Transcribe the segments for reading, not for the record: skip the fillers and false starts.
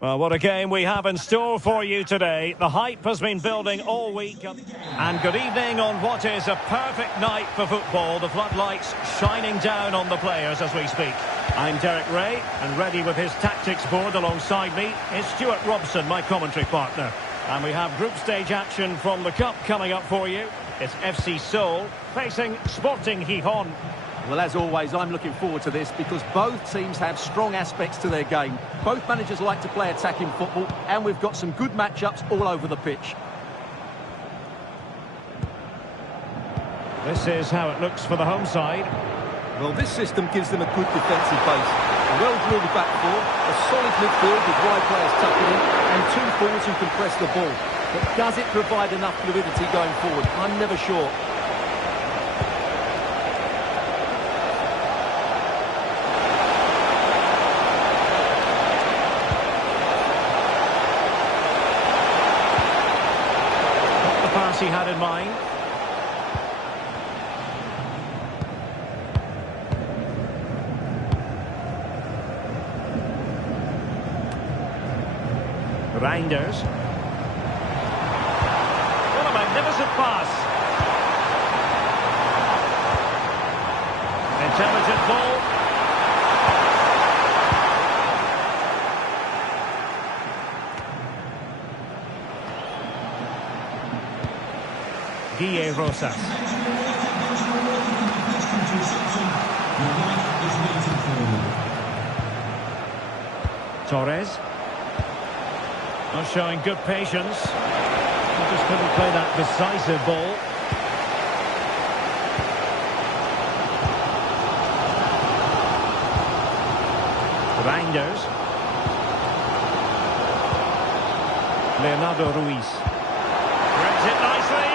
Well, what a game we have in store for you today. The hype has been building all week. And good evening on what is a perfect night for football. The floodlights shining down on the players as we speak. I'm Derek Ray, and ready with his tactics board alongside me is Stuart Robson, my commentary partner. And we have group stage action from the Cup coming up for you. It's FC Seoul facing Sporting Gijón. Well, as always, I'm looking forward to this because both teams have strong aspects to their game. Both managers like to play attacking football, and we've got some good matchups all over the pitch. This is how it looks for the home side. Well, this system gives them a good defensive base. A well-drilled back four, a solid midfield with wide players tucking in, and two forwards who can press the ball. But does it provide enough fluidity going forward? I'm never sure. He had in mind. Reinders. What a magnificent pass. Intelligent ball. Guille Rosas. Torres. Not showing good patience. He just couldn't play that decisive ball. Reinders. Leonardo Ruiz. Brings it nicely.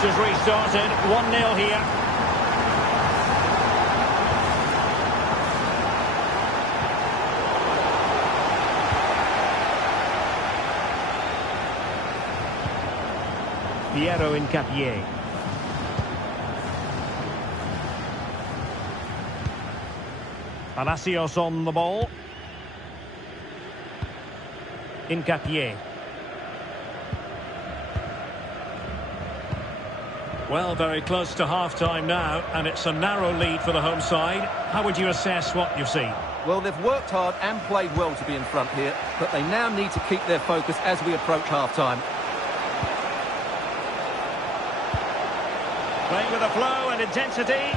Has restarted, 1-0 here. Piero Incapié. Palacios on the ball. Incapié. Well, very close to half-time now, and it's a narrow lead for the home side. How would you assess what you've seen? Well, they've worked hard and played well to be in front here, but they now need to keep their focus as we approach half-time. Playing with a flow and intensity.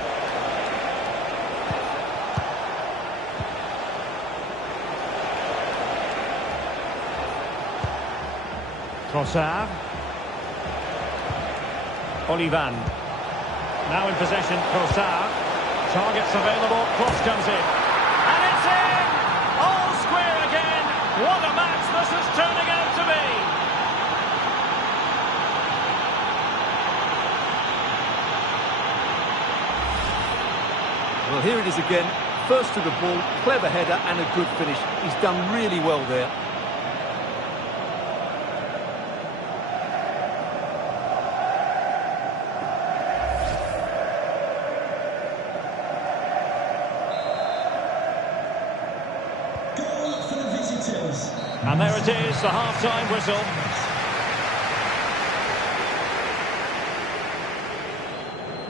Trossard. Olivan. Now in possession, Trossard. Targets available, cross comes in. And it's in! All square again! What a match this is turning out to be! Well, here it is again. First to the ball, clever header and a good finish. He's done really well there. And there it is, the half-time whistle.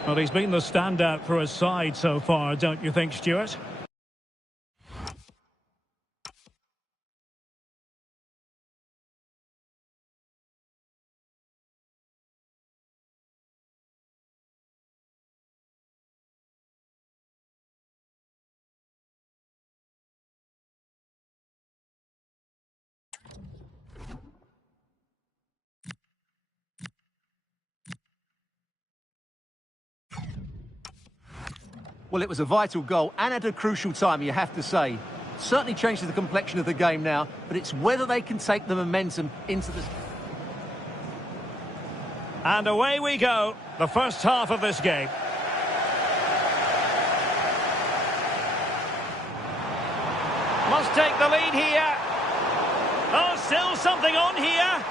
Well, he's been the standout for his side so far, don't you think, Stuart? Well, it was a vital goal and at a crucial time, you have to say. Certainly changes the complexion of the game now, but it's whether they can take the momentum into the... And away we go, the first half of this game. Must take the lead here. Oh, still something on here.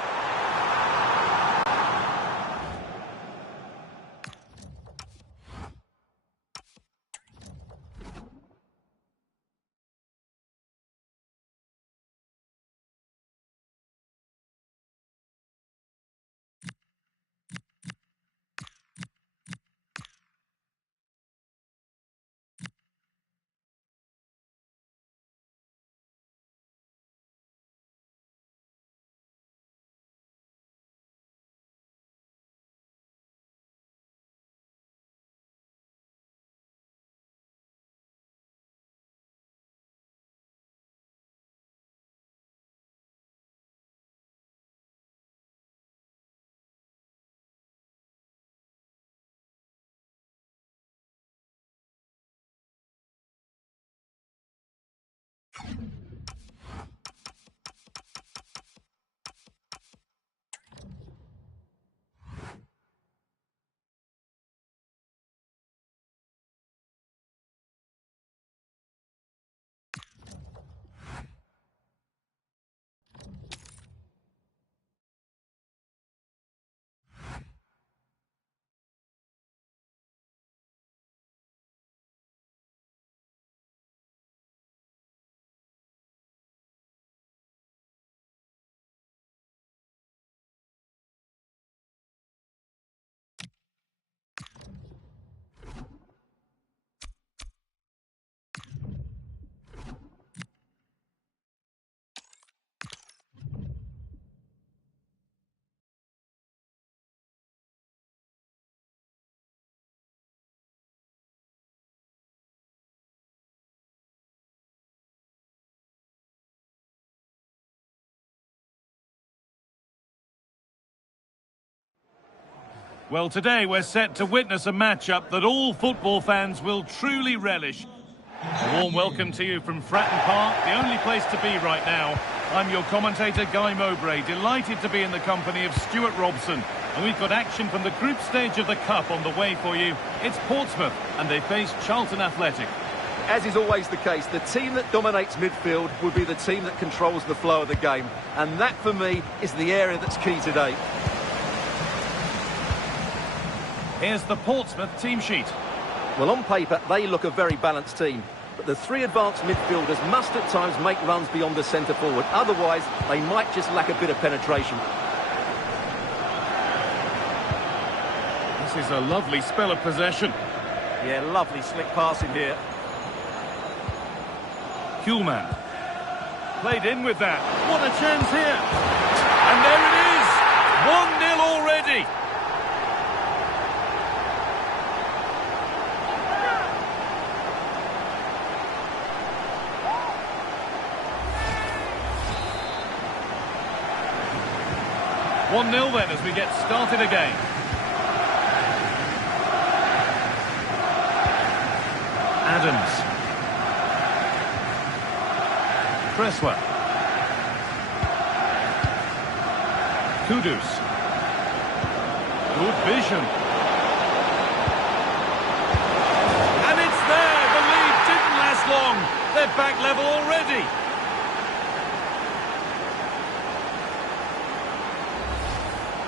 Well, today we're set to witness a matchup that all football fans will truly relish. A warm welcome to you from Fratton Park, the only place to be right now. I'm your commentator, Guy Mowbray, delighted to be in the company of Stuart Robson. And we've got action from the group stage of the Cup on the way for you. It's Portsmouth, and they face Charlton Athletic. As is always the case, the team that dominates midfield will be the team that controls the flow of the game. And that, for me, is the area that's key today. Here's the Portsmouth team sheet. Well, on paper, they look a very balanced team. But the three advanced midfielders must at times make runs beyond the centre-forward. Otherwise, they might just lack a bit of penetration. This is a lovely spell of possession. Yeah, lovely slick passing here. Kuhlman. Played in with that. What a chance here. And there it is. 1-0 already. One-nil then as we get started again. Adams. Cresswell. Kudus. Good vision. And it's there. The lead didn't last long. They're back level already.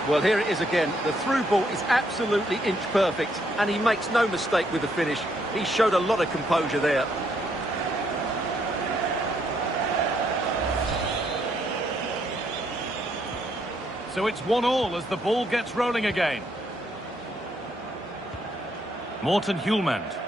Well, here it is again. The through ball is absolutely inch perfect, and he makes no mistake with the finish. He showed a lot of composure there. So it's 1-1 as the ball gets rolling again. Morten Hjulmand.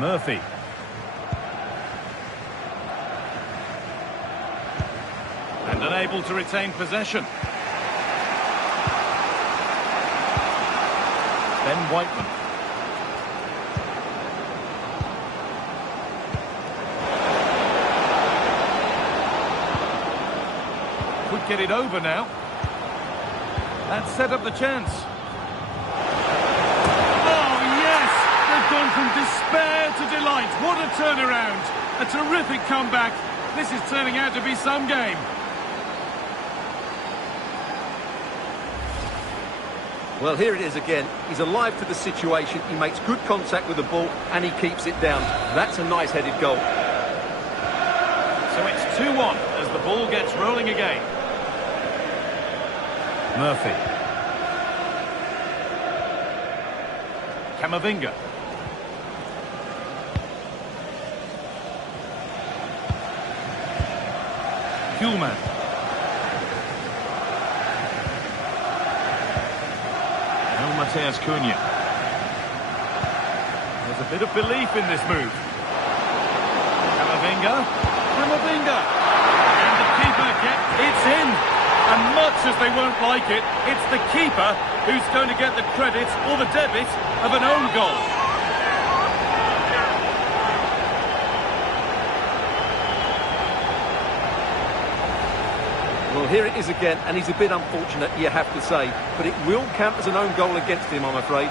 Murphy. And unable to retain possession. Ben Whiteman. Could get it over now. That set up the chance. Oh, yes! They've gone from despair to delight. What a turnaround. A terrific comeback. This is turning out to be some game. Well, here it is again. He's alive to the situation. He makes good contact with the ball and he keeps it down. That's a nice headed goal. So it's 2-1 as the ball gets rolling again. Murphy. Camavinga. Kuhlman. Now Mateus Cunha. There's a bit of belief in this move. Camavinga. Camavinga. And the keeper it's in. And much as they won't like it, it's the keeper who's going to get the credit or the debit of an own goal. Well, here it is again, and he's a bit unfortunate, you have to say. But it will count as an own goal against him, I'm afraid.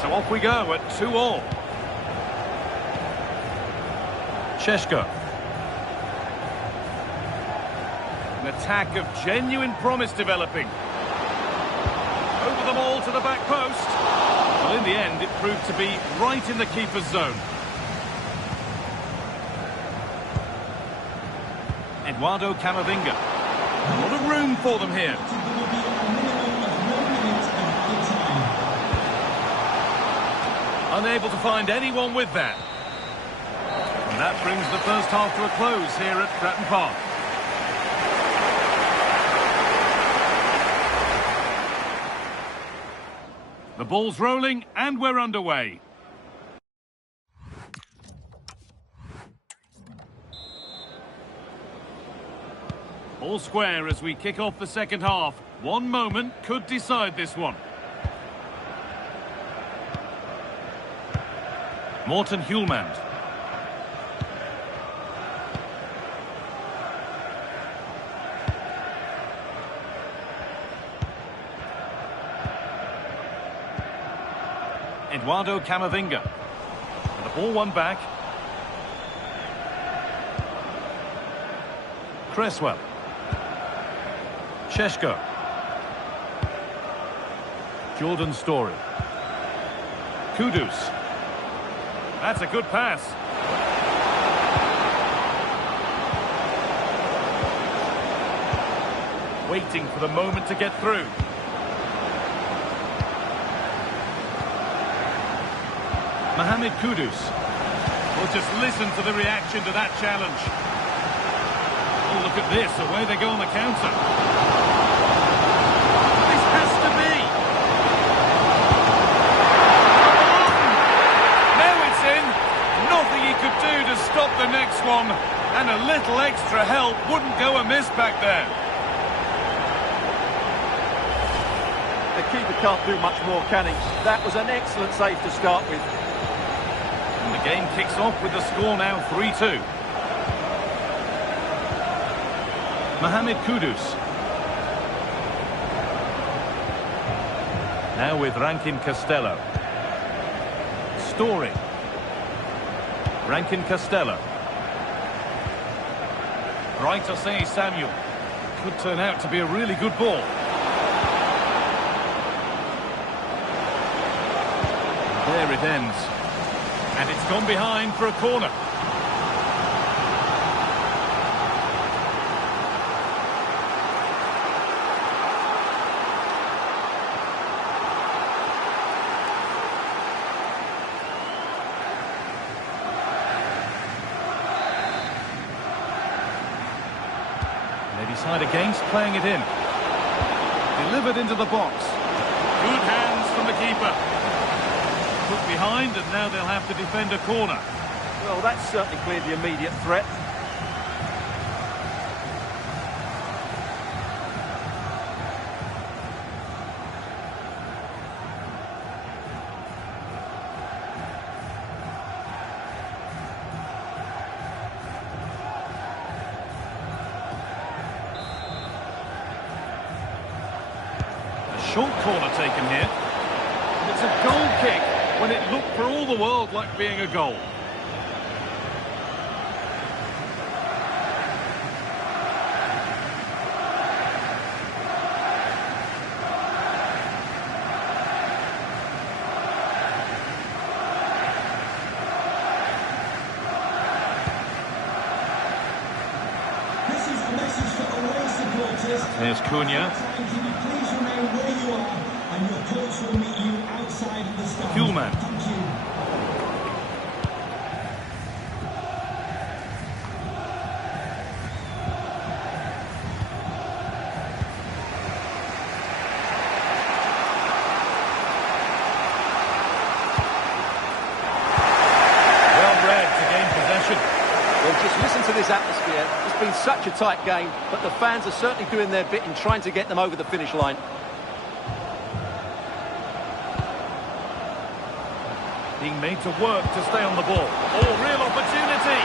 So off we go at 2-2. Šeško. An attack of genuine promise developing. Over them all to the back post. Well, in the end, it proved to be right in the keeper's zone. Eduardo Camavinga. A lot of room for them here. Unable to find anyone with that. And that brings the first half to a close here at Fratton Park. The ball's rolling and we're underway. All square as we kick off the second half. One moment could decide this one. Morten Hjulmand. Eduardo Camavinga. And the ball won back. Cresswell. Šeško. Jordan Story. Kudus. That's a good pass. Waiting for the moment to get through. Mohamed Kudus. Well, just listen to the reaction to that challenge. Oh, look at this. Away they go on the counter. This has to be. Now it's in. Nothing he could do to stop the next one. And a little extra help wouldn't go amiss back there. The keeper can't do much more, can he? That was an excellent save to start with. And the game kicks off with the score now 3-2. Mohamed Kudus. Now with Rankin Costello. Story. Rankin Costello. Right to say Samuel. Could turn out to be a really good ball. There it ends. And it's gone behind for a corner. They decide against playing it in. Delivered into the box. Good hands from the keeper. Put behind, and now they'll have to defend a corner. Well, that's certainly cleared the immediate threat. short corner taken here. And it's a goal kick when it looked for all the world like being a goal. Here's Cunha. Kuhlman. Well read to gain possession. Well, just listen to this atmosphere. It's been such a tight game, but the fans are certainly doing their bit in trying to get them over the finish line. Being made to work to stay on the ball. Oh, real opportunity.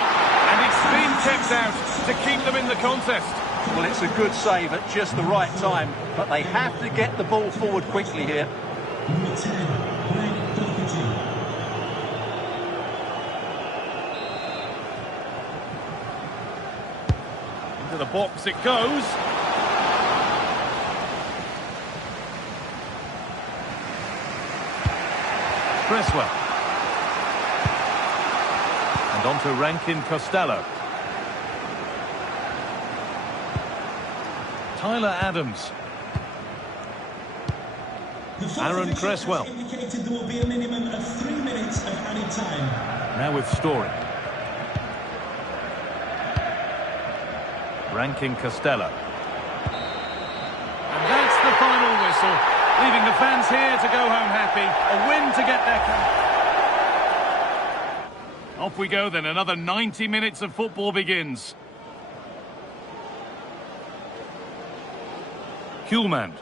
And it's been kept out to keep them in the contest. Well, it's a good save at just the right time, but they have to get the ball forward quickly here. Number 10, Greg Doherty. Into the box it goes. Cresswell. And on to Rankin Costello. Tyler Adams. Aaron Cresswell. Indicated there will be a minimum of 3 minutes of added time. Now with Story. Rankin Costello. And that's the final whistle, leaving the fans here to go home happy. A win to get their Off we go then, another 90 minutes of football begins. Kuhlman.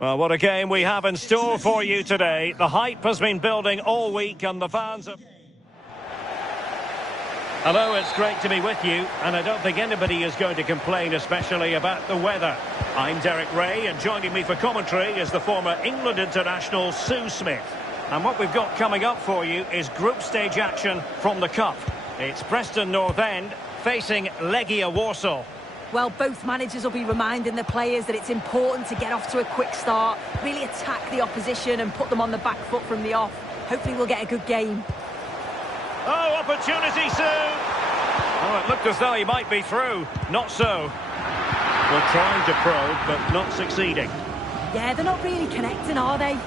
Well, what a game we have in store for you today. The hype has been building all week and the fans have... Hello, it's great to be with you, and I don't think anybody is going to complain, especially about the weather. I'm Derek Ray, and joining me for commentary is the former England international Sue Smith. And what we've got coming up for you is group stage action from the Cup. It's Preston North End facing Legia Warsaw. Well, both managers will be reminding the players that it's important to get off to a quick start, really attack the opposition and put them on the back foot from the off. Hopefully we'll get a good game. Oh, opportunity, Sue! Oh, it looked as though he might be through. Not so. Well, trying to probe, but not succeeding. Yeah, they're not really connecting, are they?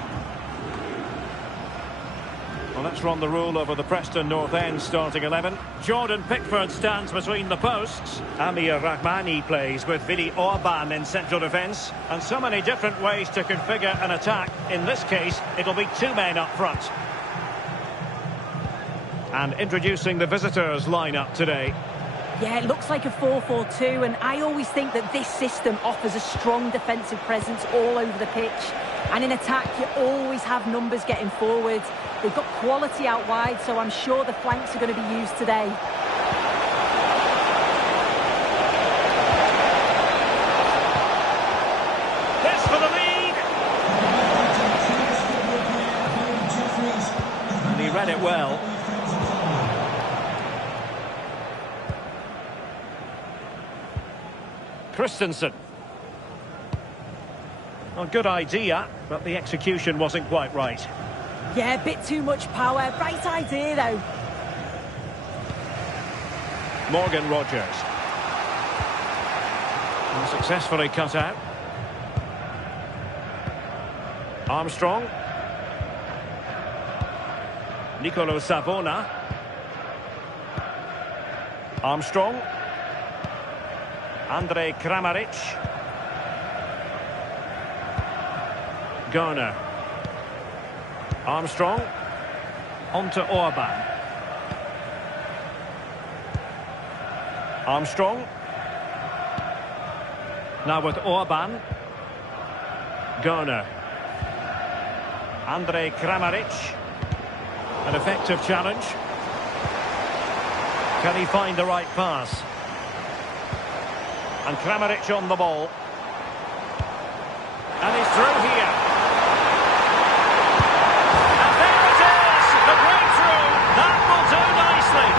Well, let's run the rule over the Preston North End starting 11. Jordan Pickford stands between the posts. Amir Rahmani plays with Vili Orban in central defence. And so many different ways to configure an attack. In this case, it'll be two men up front. And introducing the visitors lineup today. Yeah, it looks like a 4-4-2, and I always think that this system offers a strong defensive presence all over the pitch. And in attack, you always have numbers getting forward. They've got quality out wide, so I'm sure the flanks are going to be used today. This for the lead! And he read it well. Christensen. Well, good idea, but the execution wasn't quite right. Yeah, a bit too much power. Right idea, though. Morgan Rogers. And successfully cut out. Armstrong. Nicolo Savona. Armstrong. Andre Kramaric. Garner. Armstrong. On to Orban. Armstrong. Now with Orban. Garner. Andre Kramaric. An effective challenge. Can he find the right pass? And Kramaric on the ball. And he's through here. And there it is! The breakthrough! That will do nicely.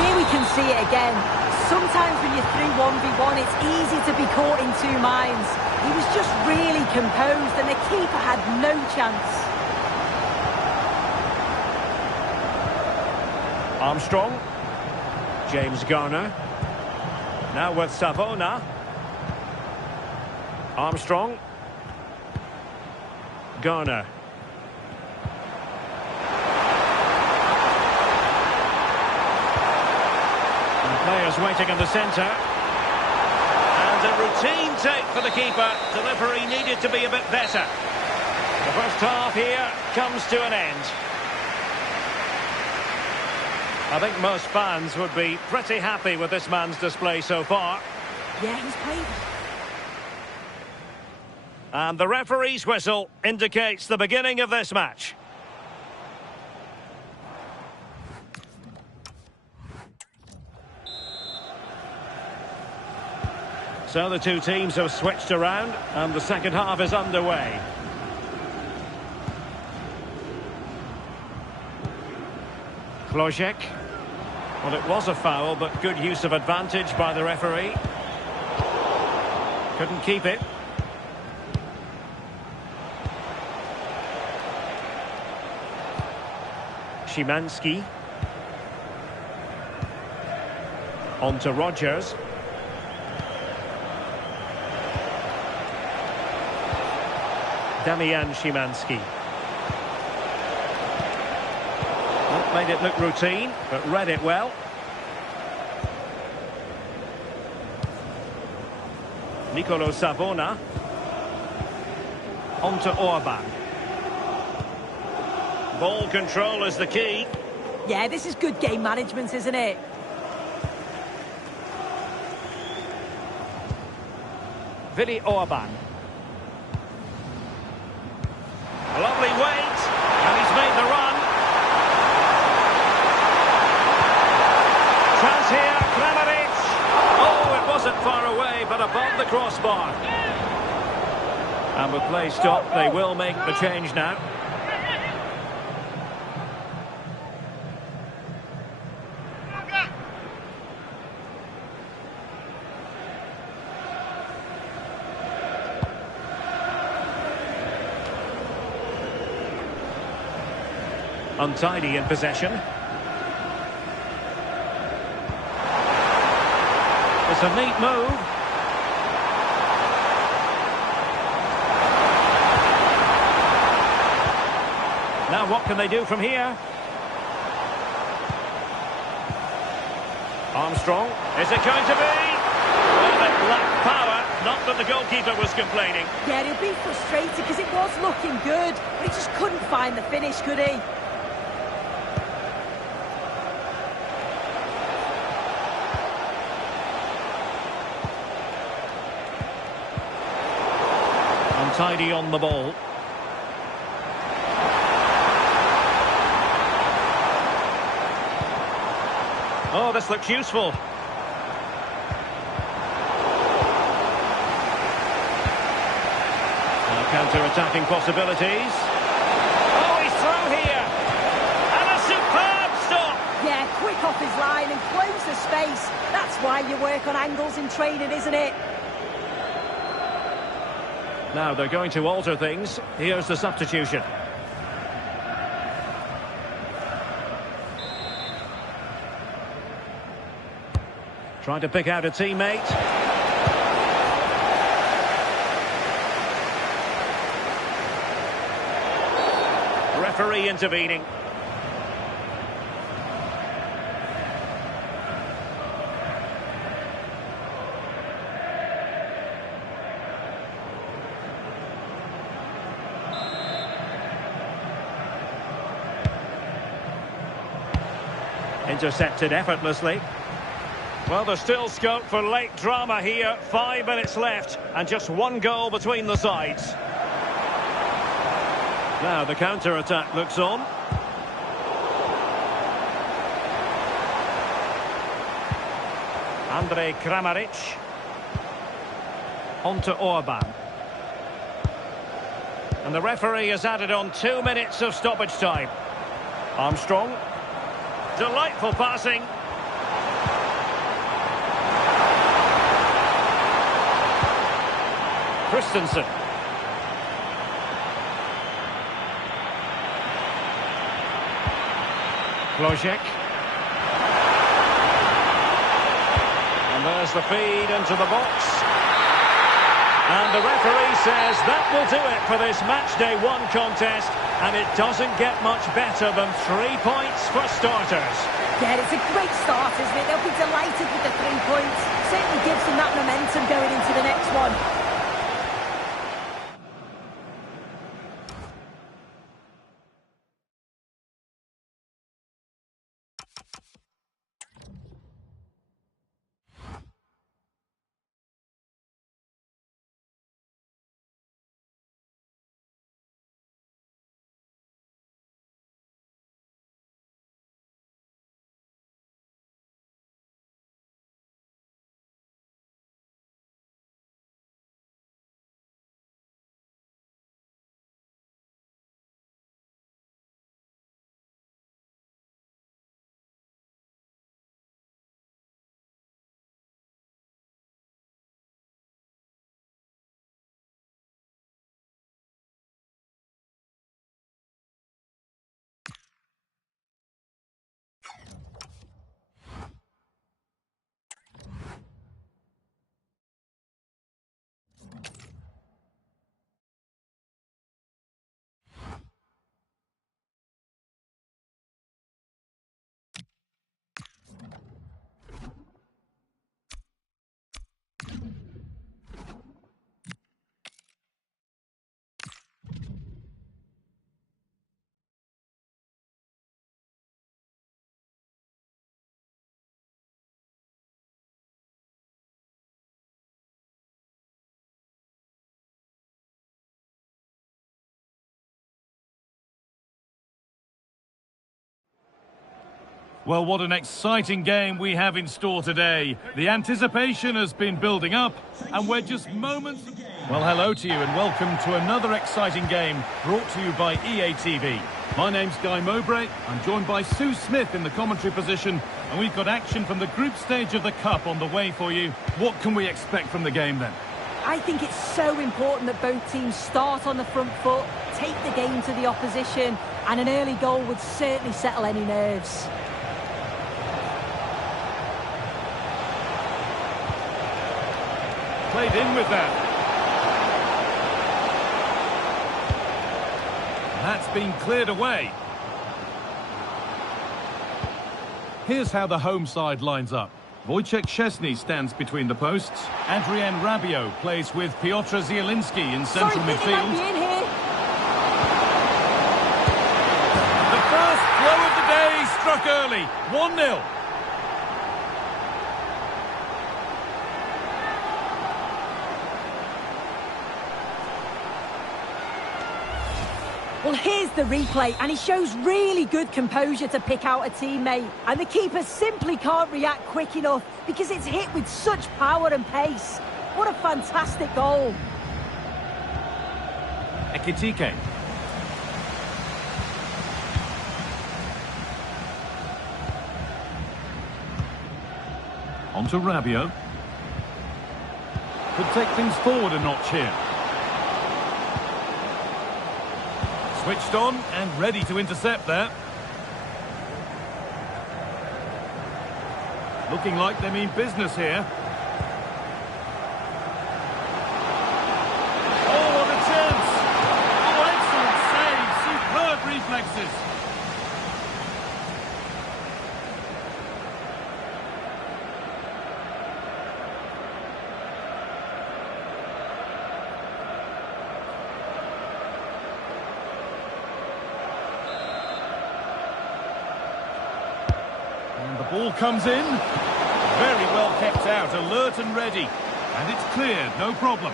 Here we can see it again. Sometimes when you're through 1v1, it's easy to be caught in two minds. He was just really composed and the keeper had no chance. Armstrong. James Garner. Now with Savona. Armstrong. Garner. And players waiting in the centre. And a routine take for the keeper. Delivery needed to be a bit better. The first half here comes to an end. I think most fans would be pretty happy with this man's display so far. Yeah, he's played. And the referee's whistle indicates the beginning of this match. So the two teams have switched around and the second half is underway. Klojek. Well, it was a foul, but good use of advantage by the referee. Couldn't keep it. Szymanski. On to Rogers. Damian Szymanski. Made it look routine, but read it well. Nicolo Savona. On to Orban. Ball control is the key. Yeah, this is good game management, isn't it? Vili Orban. A lovely wait, and he's made the run. Chance here, Kramaric. Oh, it wasn't far away, but above the crossbar. And with play stopped, they will make the change now. Untidy in possession. It's a neat move. Now what can they do from here? Armstrong. Is it going to be? Well, it lacked power. Not that the goalkeeper was complaining. Yeah, he'll be frustrated because it was looking good, but he just couldn't find the finish, could he? Untidy on the ball. Oh, this looks useful. Now counter-attacking possibilities. Oh, he's through here. And a superb stop. Yeah, quick off his line and close the space. That's why you work on angles in training, isn't it? Now they're going to alter things. Here's the substitution. Trying to pick out a teammate. Referee intervening. Intercepted effortlessly. Well, there's still scope for late drama here. 5 minutes left and just one goal between the sides. Now the counter-attack looks on. Andrej Kramaric. On to Orban. And the referee has added on 2 minutes of stoppage time. Armstrong. Delightful passing. Christensen. Klojek. And there's the feed into the box. And the referee says that will do it for this matchday 1 contest. And it doesn't get much better than 3 points for starters. Yeah, it's a great start, isn't it? They'll be delighted with the 3 points. Certainly gives them that momentum going into the next one. Well, what an exciting game we have in store today. The anticipation has been building up, and we're just moments... Well, hello to you and welcome to another exciting game brought to you by EA TV. My name's Guy Mowbray. I'm joined by Sue Smith in the commentary position, and we've got action from the group stage of the Cup on the way for you. What can we expect from the game then? I think it's so important that both teams start on the front foot, take the game to the opposition, and an early goal would certainly settle any nerves. played in with that. That's been cleared away. Here's how the home side lines up. Wojciech Szczesny stands between the posts. Adrien Rabiot plays with Piotr Zielinski in central midfield. The first blow of the day struck early. 1-0. Well, here's the replay, and he shows really good composure to pick out a teammate. And the keeper simply can't react quick enough because it's hit with such power and pace. What a fantastic goal. Ekitike. On to Rabiot. Could take things forward a notch here. Switched on and ready to intercept there. Looking like they mean business here. Oh, what a chance! Oh, excellent save! Superb reflexes. And the ball comes in. Very well kept out, alert and ready. And it's cleared, no problem.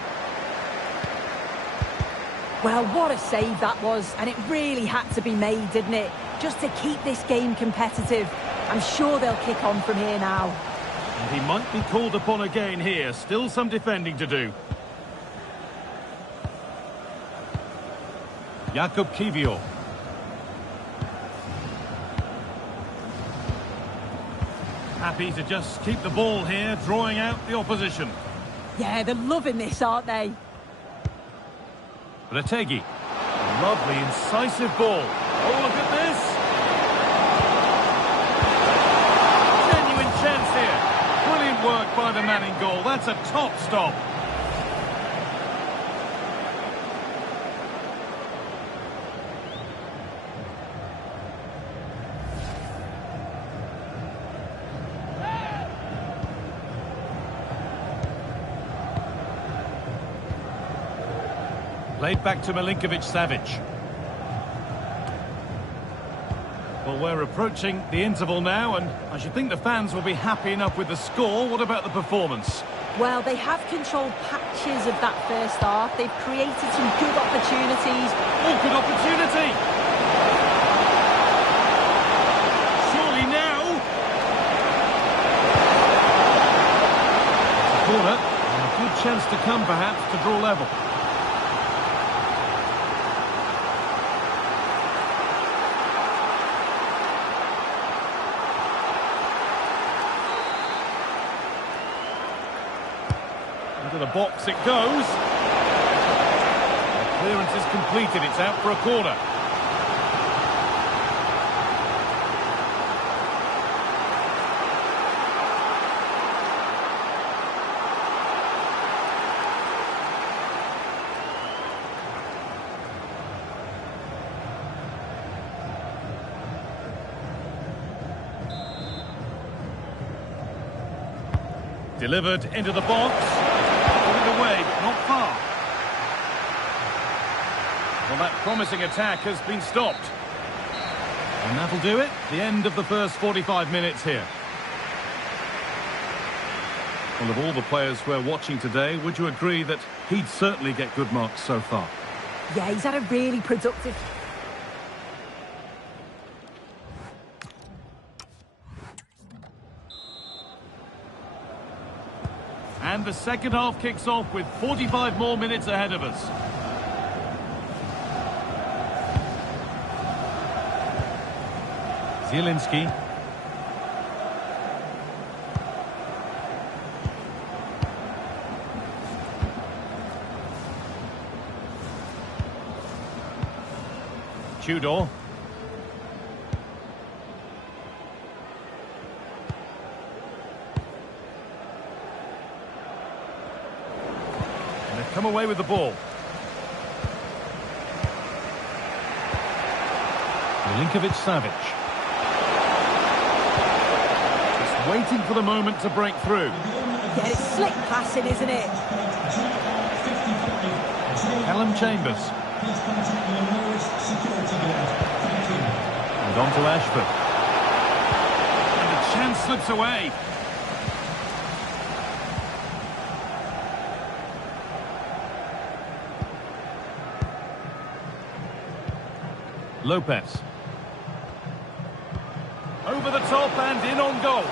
Well, what a save that was, and it really had to be made, didn't it? Just to keep this game competitive. I'm sure they'll kick on from here now. And he might be called upon again here. Still some defending to do. Jakub Kiwior. Happy to just keep the ball here, drawing out the opposition. Yeah, they're loving this, aren't they? Retegi. Lovely, incisive ball. Oh, look at this. Genuine chance here. Brilliant work by the man in goal. That's a top stop. Played back to Milinkovic-Savic. Well, we're approaching the interval now, and I should think the fans will be happy enough with the score. What about the performance? Well, they have controlled patches of that first half. They've created some good opportunities. Oh, good opportunity! Surely now! Corner, and a good chance to come, perhaps, to draw level. Into the box it goes. The clearance is completed. It's out for a corner. Delivered into the box. Away, but not far. Well, that promising attack has been stopped. And that'll do it. The end of the first 45 minutes here. Well, of all the players we're watching today, would you agree that he'd certainly get good marks so far? Yeah, he's had a really productive... And the second half kicks off with 45 more minutes ahead of us. Zielinski. Tudor. come away with the ball. Milinkovic-Savic. Just waiting for the moment to break through. Yeah, it's slick passing, isn't it? Callum Chambers. And on to Ashford. And the chance slips away. Lopez. Over the top and in on goal.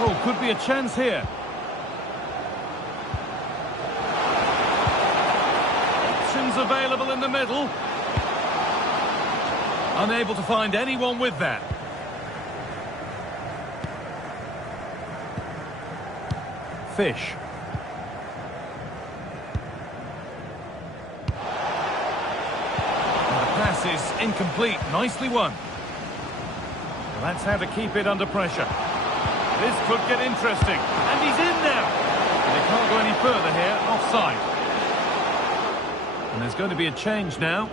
Oh, could be a chance here. Options available in the middle. Unable to find anyone with that. Fish. Pass is incomplete. Nicely won. Well, that's how to keep it under pressure. This could get interesting. And he's in now. And they can't go any further here. Offside. And there's going to be a change now.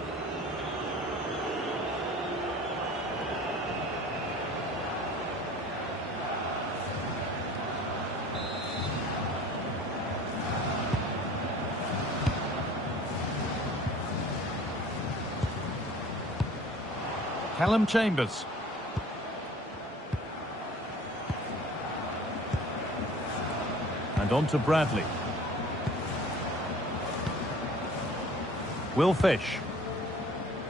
Callum Chambers. And on to Bradley. Will Fish.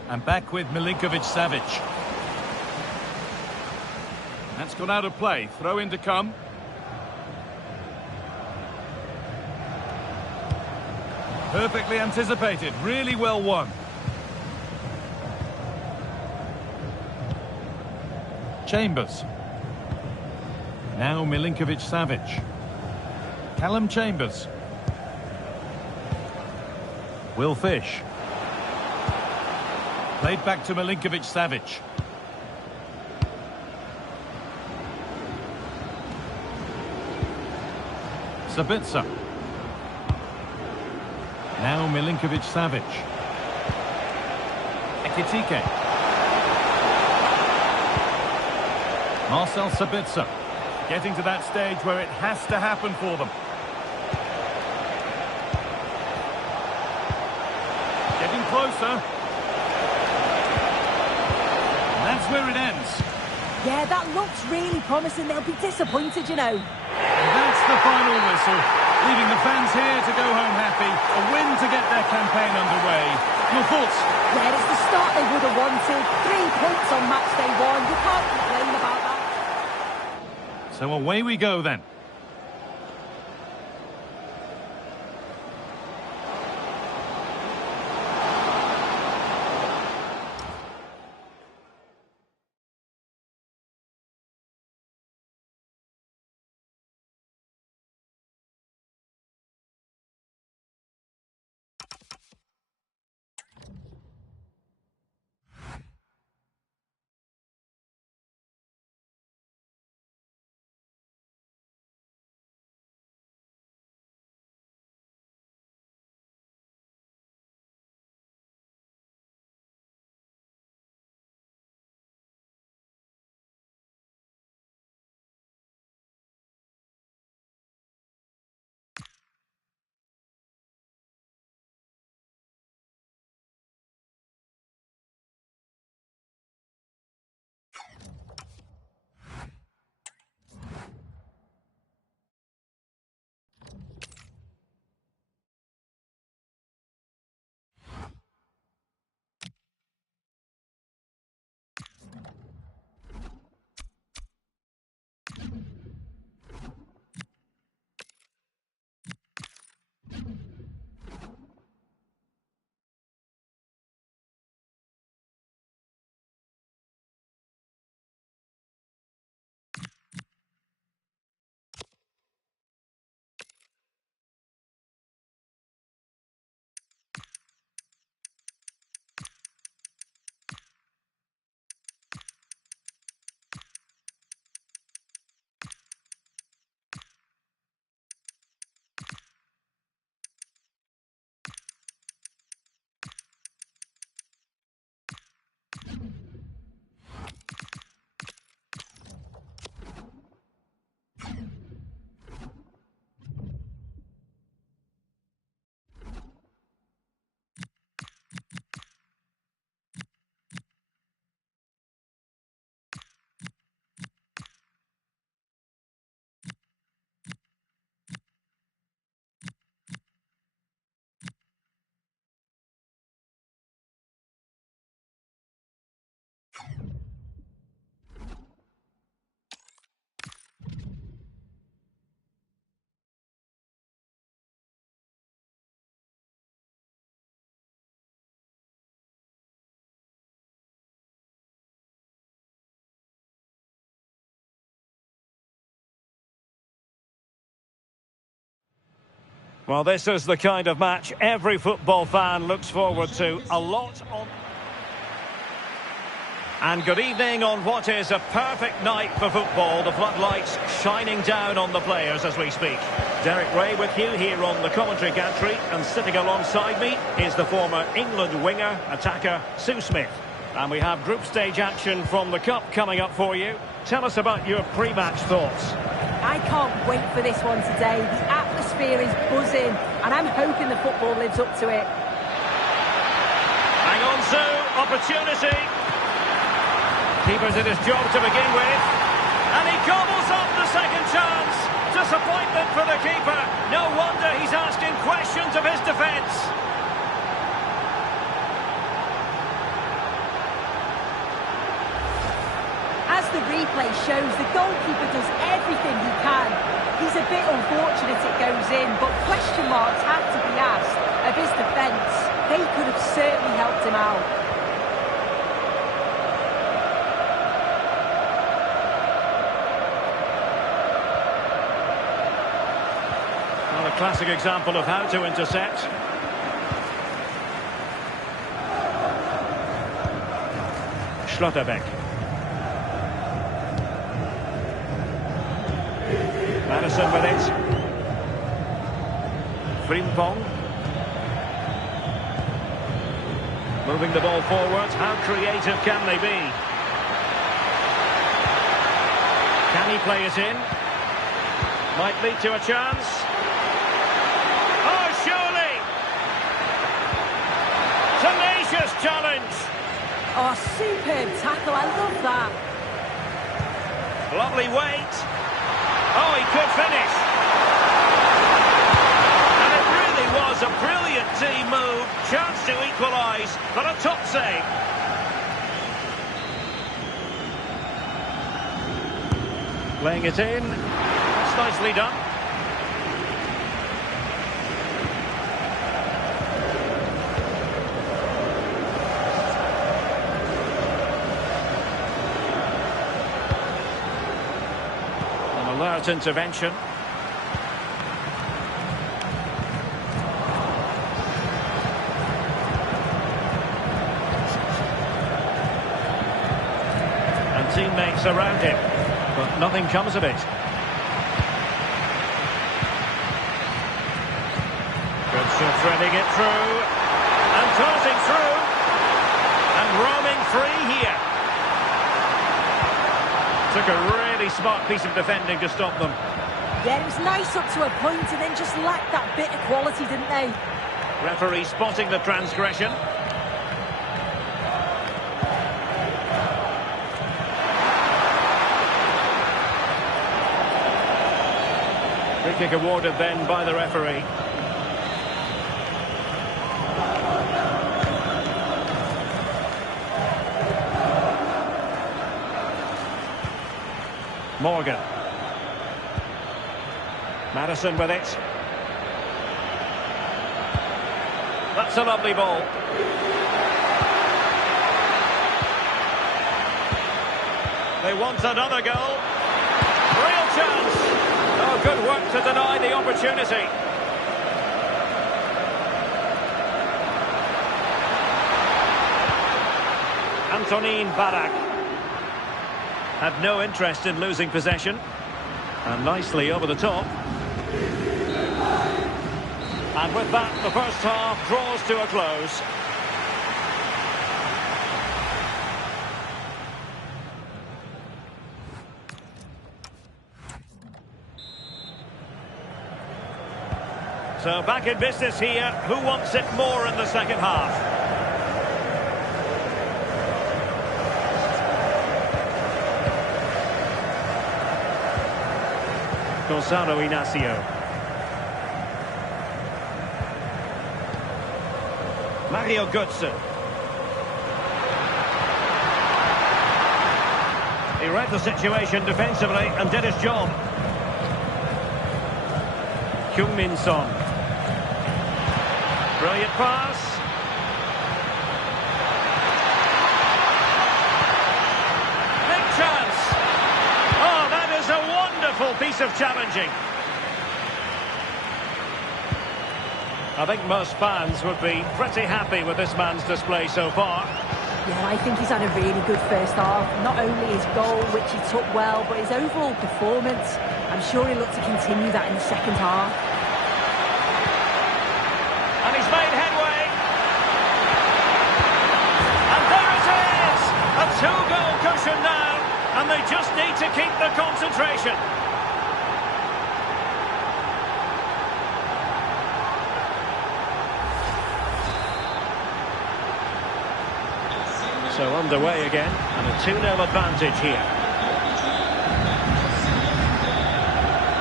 And back with Milinkovic-Savic. That's gone out of play. Throw in to come. Perfectly anticipated. Really well won. Chambers. Now Milinkovic-Savic. Callum Chambers. Will Fish. Played back to Milinkovic-Savic. Sabitzer. Now Milinkovic-Savic. Ekitike. Marcel Sabitzer, getting to that stage where it has to happen for them. Getting closer. And that's where it ends. Yeah, that looks really promising. They'll be disappointed, you know. And that's the final whistle, leaving the fans here to go home happy. A win to get their campaign underway. Your thoughts? Yeah, it's the start they would have wanted. 3 points on match day 1. You can't complain about that. So away we go then. Well, this is the kind of match every football fan looks forward to. A lot on... And good evening on what is a perfect night for football. The floodlights shining down on the players as we speak. Derek Ray with you here on the commentary gantry, and sitting alongside me is the former England winger, attacker, Sue Smith. And we have group stage action from the Cup coming up for you. Tell us about your pre-match thoughts. I can't wait for this one today. The atmosphere is buzzing, and I'm hoping the football lives up to it. Hang on, Sue. Opportunity. Keeper did his job to begin with. And he gobbles up the second chance. Disappointment for the keeper. No wonder he's asking questions of his defence. As the replay shows, the goalkeeper does everything he can. He's a bit unfortunate it goes in, but question marks have to be asked of his defence. They could have certainly helped him out. Well, a classic example of how to intercept. Schlotterbeck. Madison with it. Frimpong. Moving the ball forward. How creative can they be? Can he play it in? Might lead to a chance. Oh, surely! Tenacious challenge. Oh, superb tackle. I love that. Lovely weight. Oh, he could finish. And it really was a brilliant team move. Chance to equalise, but a top save. Playing it in. That's nicely done. Alert intervention. And teammates around him, but nothing comes of it. Goodson threading it through, and tossing through, and roaming free here. Took a really smart piece of defending to stop them. Yeah, it was nice up to a point and then just lacked that bit of quality, didn't they? Referee spotting the transgression. Free kick awarded then by the referee. Morgan. Madison with it. That's a lovely ball. They want another goal. Real chance. Oh, good work to deny the opportunity. Antonin Barak had no interest in losing possession. And nicely over the top. And with that, the first half draws to a close. So back in business here. Who wants it more in the second half? Gonzalo Inacio. Mario Götze. He read the situation defensively and did his job. Heung-min Son. Brilliant pass. Big chance. Oh, that is a wonderful piece of challenging. I think most fans would be pretty happy with this man's display so far. Yeah, I think he's had a really good first half. Not only his goal, which he took well, but his overall performance. I'm sure he'll look to continue that in the second half. And he's made headway. And there it is! A two-goal cushion now. And they just need to keep the concentration. So underway again, and a 2-0 advantage here.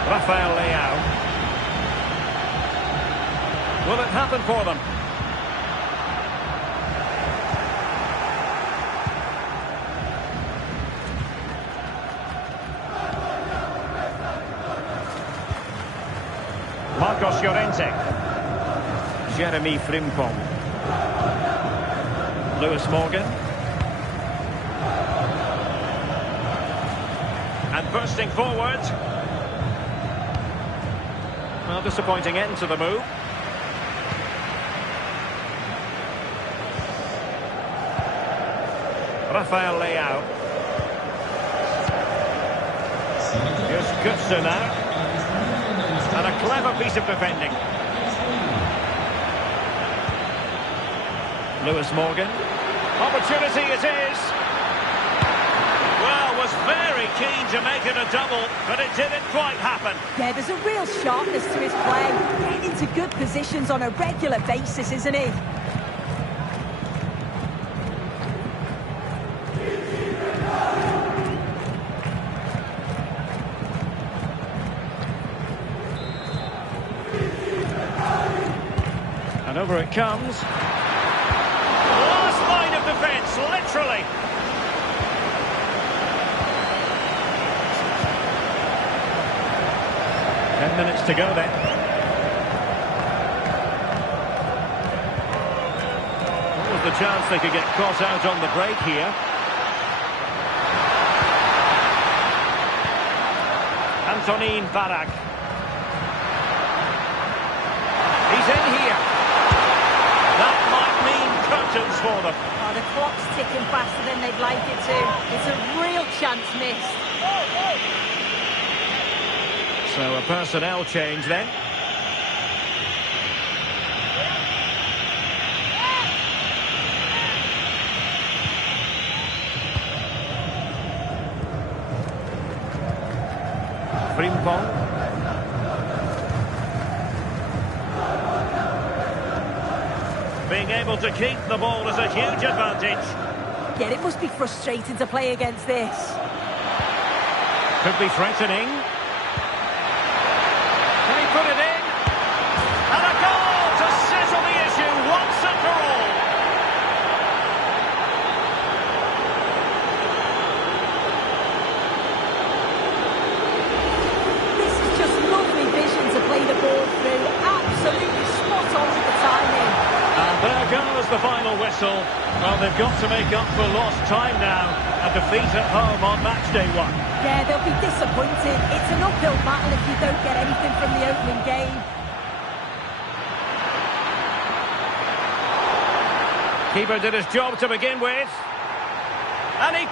Rafael Leao. Will it happen for them? Marcos Llorente. Jeremy Frimpong. Lewis Morgan. And bursting forward. Well, disappointing end to the move. Rafael Leao. Here's Götze now. And a clever piece of defending. Lewis Morgan. Opportunity it is. Well, was very keen to make it a double, but it didn't quite happen. Yeah, there's a real sharpness to his play. Getting into good positions on a regular basis, isn't he? And over it comes. Last line of defence, literally. Minutes to go then. What was the chance they could get caught out on the break here? Antonin Barak. He's in here. That might mean curtains for them. Oh, the clock's ticking faster than they'd like it to. It's a real chance missed. So a personnel change then. Frimpong. Being able to keep the ball is a huge advantage. Yeah, it must be frustrating to play against this. Could be threatening. Can he put it in? And a goal to settle the issue once and for all. This is just lovely vision to play the ball through. Absolutely spot on with the timing. And there goes the final whistle. Well, they've got to make up for lost time now. A defeat at home on match day 1. Yeah, they'll be disappointed. It's an uphill battle if you don't get anything from the opening game. Keeper did his job to begin with. And he...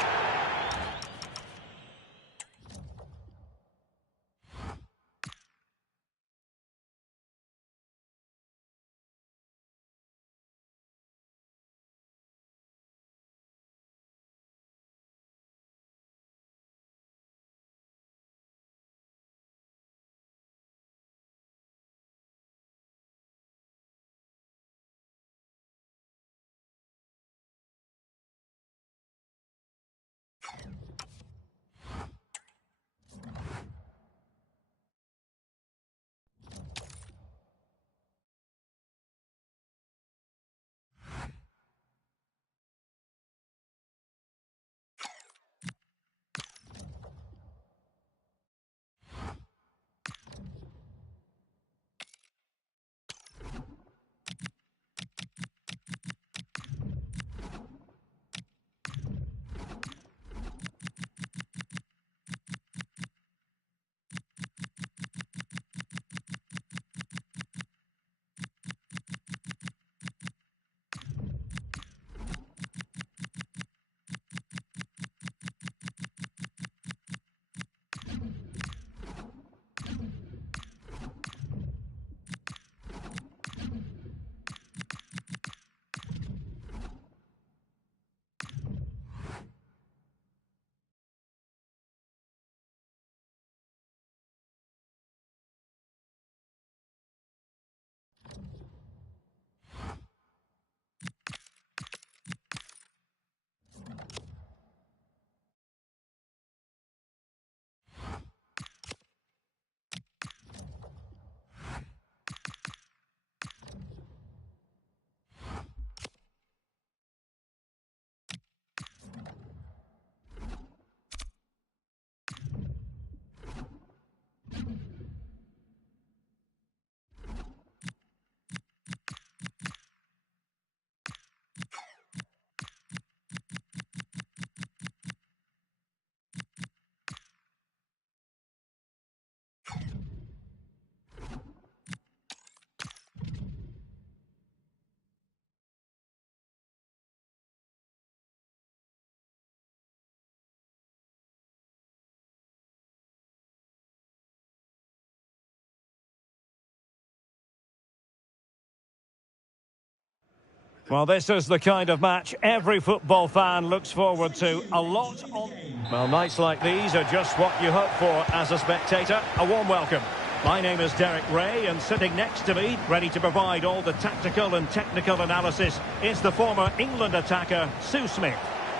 Well, this is the kind of match every football fan looks forward to. A lot on... Well, nights like these are just what you hope for as a spectator. A warm welcome. My name is Derek Ray, and sitting next to me, ready to provide all the tactical and technical analysis, is the former England attacker, Sue Smith.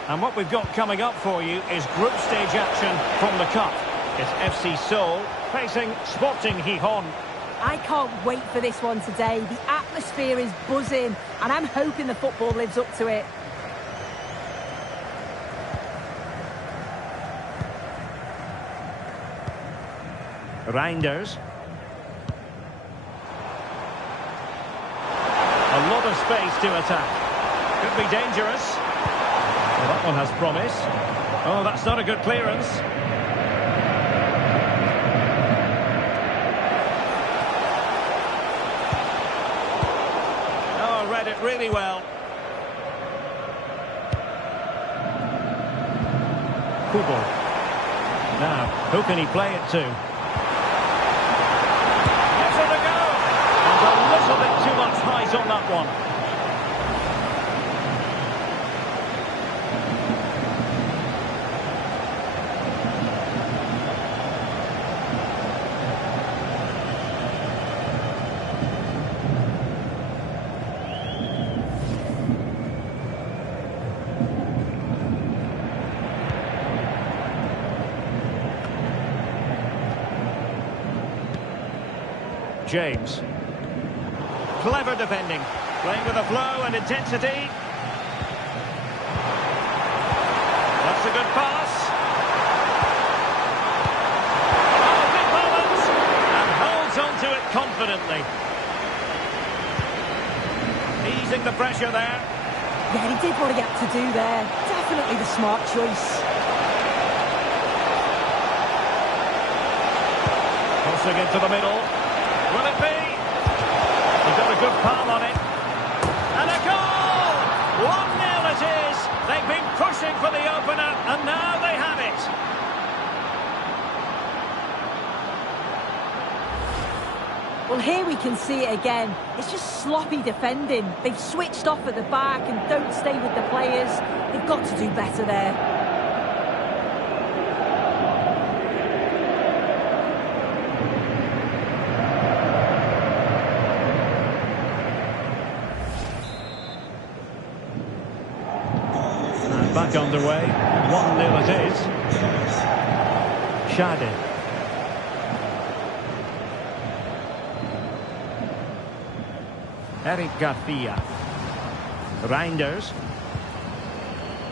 And what we've got coming up for you is group stage action from the Cup. It's FC Seoul facing Sporting Gijón. I can't wait for this one today. The atmosphere is buzzing, and I'm hoping the football lives up to it. Reinders. A lot of space to attack. Could be dangerous. Well, that one has promise. Oh, that's not a good clearance. Oh, read it really well. Kubo. Now, who can he play it to? Gives it a go. And a little bit too much height on that one. James. Clever defending. Playing with a flow and intensity. That's a good pass. Oh, big moment. And holds onto it confidently. Easing the pressure there. Yeah, he did what he had to do there. Definitely the smart choice. Crossing into the middle. Will it be? He's got a good palm on it. And a goal! 1-0 it is. They've been pushing for the opener, and now they have it. Well, here we can see it again. It's just sloppy defending. They've switched off at the back and don't stay with the players. They've got to do better there. Back underway, 1-0 it is. Shade. Eric Garcia. Reinders.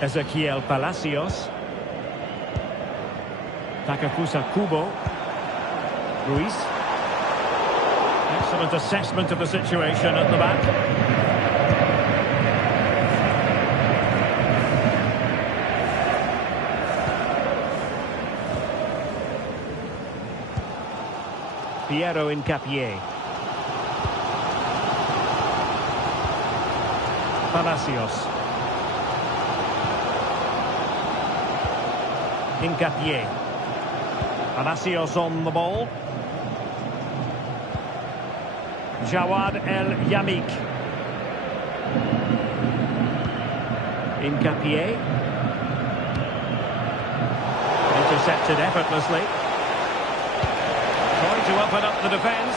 Ezequiel Palacios. Takafusa Kubo. Ruiz. Excellent assessment of the situation at the back. Piero Hincapié. Palacios. Hincapié. Palacios on the ball. Jawad El Yamik. Hincapié. Intercepted effortlessly. Trying to open up the defence.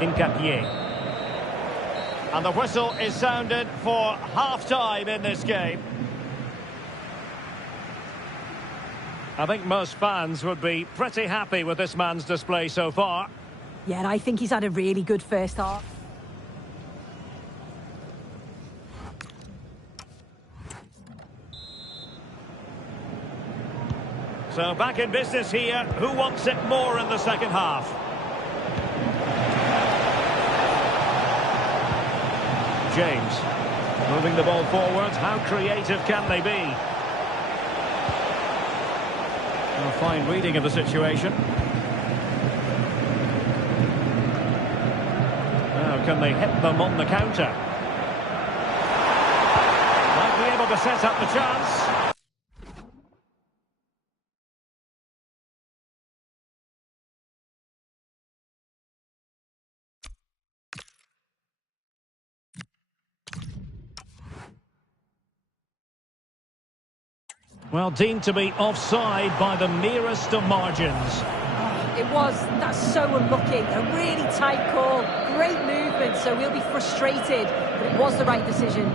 Hincapié. And the whistle is sounded for half-time in this game. I think most fans would be pretty happy with this man's display so far. Yeah, and I think he's had a really good first half. So back in business here. Who wants it more in the second half? James. Moving the ball forwards. How creative can they be? A fine reading of the situation. Now can they hit them on the counter? Might be able to set up the chance. Well, deemed to be offside by the merest of margins. It was. That's so unlucky. A really tight call. Great movement, so we'll be frustrated. But it was the right decision.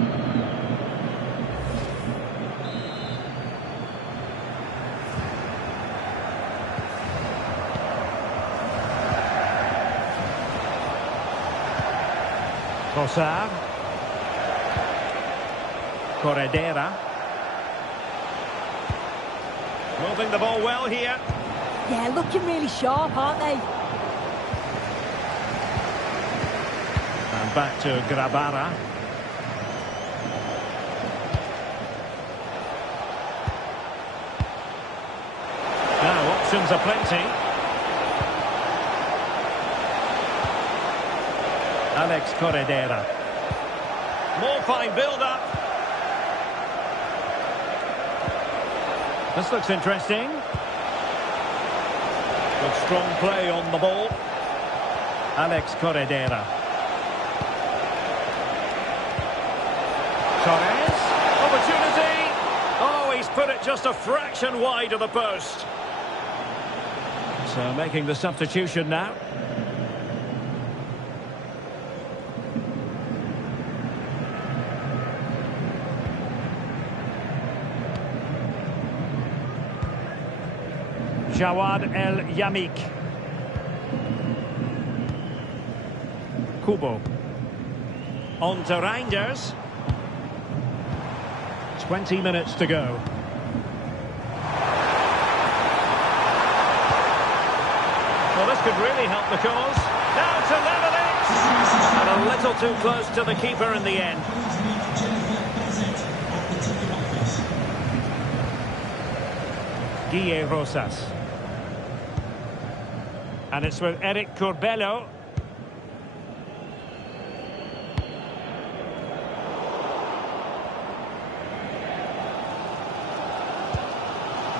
Trossard. Corredera. Moving the ball well here. Yeah, looking really sharp, aren't they? And back to Grabara. Now options are plenty. Alex Corredera. More fine build-up. This looks interesting. Good strong play on the ball. Alex Corredera. Torres. Opportunity. Oh, he's put it just a fraction wide of the post. So making the substitution now. Jawad El Yamik. Kubo. On to Reinders. 20 minutes to go. Well, this could really help the cause. Now to level it! And a little too close to the keeper in the end. Guille Rosas. And it's with Eric Corbello.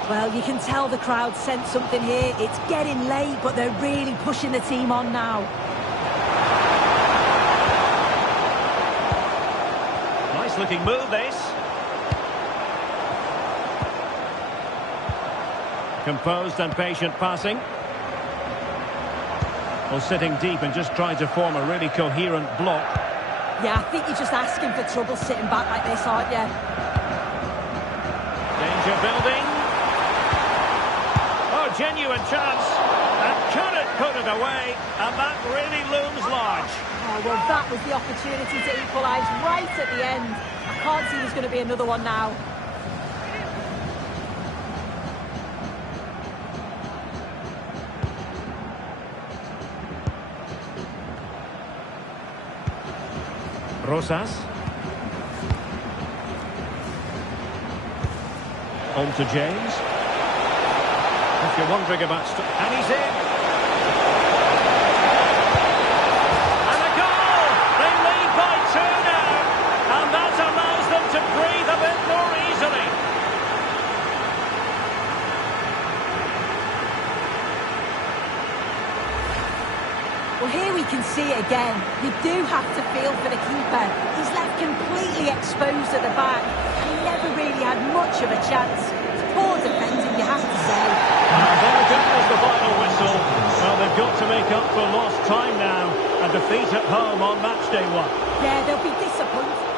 Well, you can tell the crowd sense something here. It's getting late, but they're really pushing the team on now. Nice looking move, this. Composed and patient passing. Well, sitting deep and just trying to form a really coherent block. Yeah, I think you're just asking for trouble sitting back like this, aren't you? Danger building. Oh, genuine chance. And couldn't put it away. And that really looms large. Oh, well, that was the opportunity to equalise right at the end. I can't see there's going to be another one now. Rosas. On to James. If you're wondering about... And he's in! And a goal! They lead by 2 now! And that allows them to breathe a bit more easily. Well, here we can see it again. You do have to feel for the keeper. He's left completely exposed at the back. He never really had much of a chance. It's poor defending, you have to say. There goes the final whistle. Well, they've got to make up for lost time now. A defeat at home on match day 1. Yeah, they'll be disappointed.